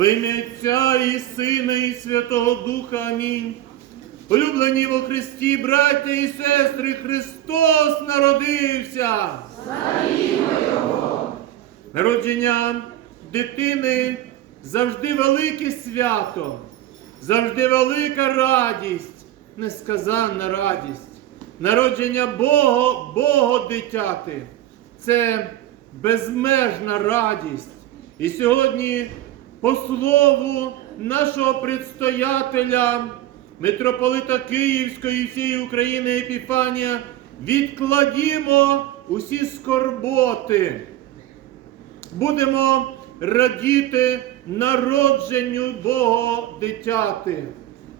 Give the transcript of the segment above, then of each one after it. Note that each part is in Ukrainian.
Во ім'я Отця і Сина, і Святого Духа. Амінь. Улюблені во Христі, браття і сестри, Христос народився. Народження дитини завжди велике свято, завжди велика радість, несказанна радість. Народження Бога, Бога дитяти це безмежна радість. І сьогодні, по слову нашого предстоятеля, митрополита Київської всієї України Епіфанія, відкладімо усі скорботи будемо радіти народженню Бога дитяти.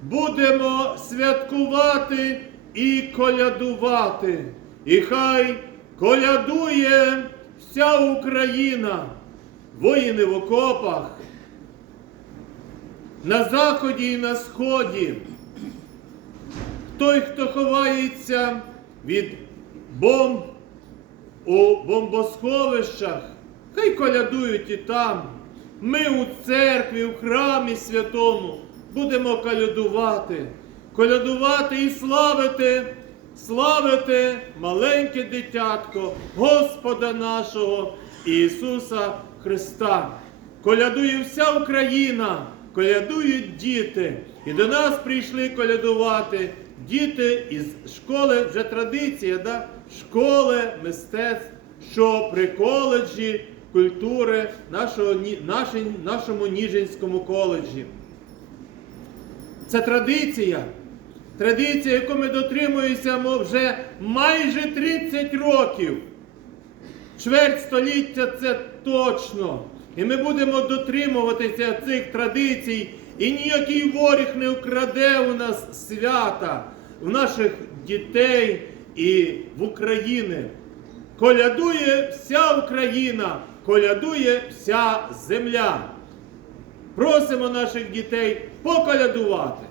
Будемо святкувати і колядувати. І хай колядує вся Україна, воїни в окопах, на заході і на сході. Той, хто ховається від бомб у бомбосховищах, хай колядують і там. Ми у церкві, у храмі святому будемо колядувати, колядувати і славити, славити маленьке дитятко Господа нашого Ісуса Христа. Колядує вся Україна, колядують діти. І до нас прийшли колядувати діти із школи, вже традиція, да? школи мистецтв, що при коледжі культури нашого, нашому Ніжинському коледжі. Це традиція. Традиція, яку ми дотримуємося мо, вже майже 30 років. Чверть століття це точно. І ми будемо дотримуватися цих традицій, і ніякий ворог не вкраде у нас свята, в наших дітей і в Україні. Колядує вся Україна, колядує вся земля. Просимо наших дітей поколядувати.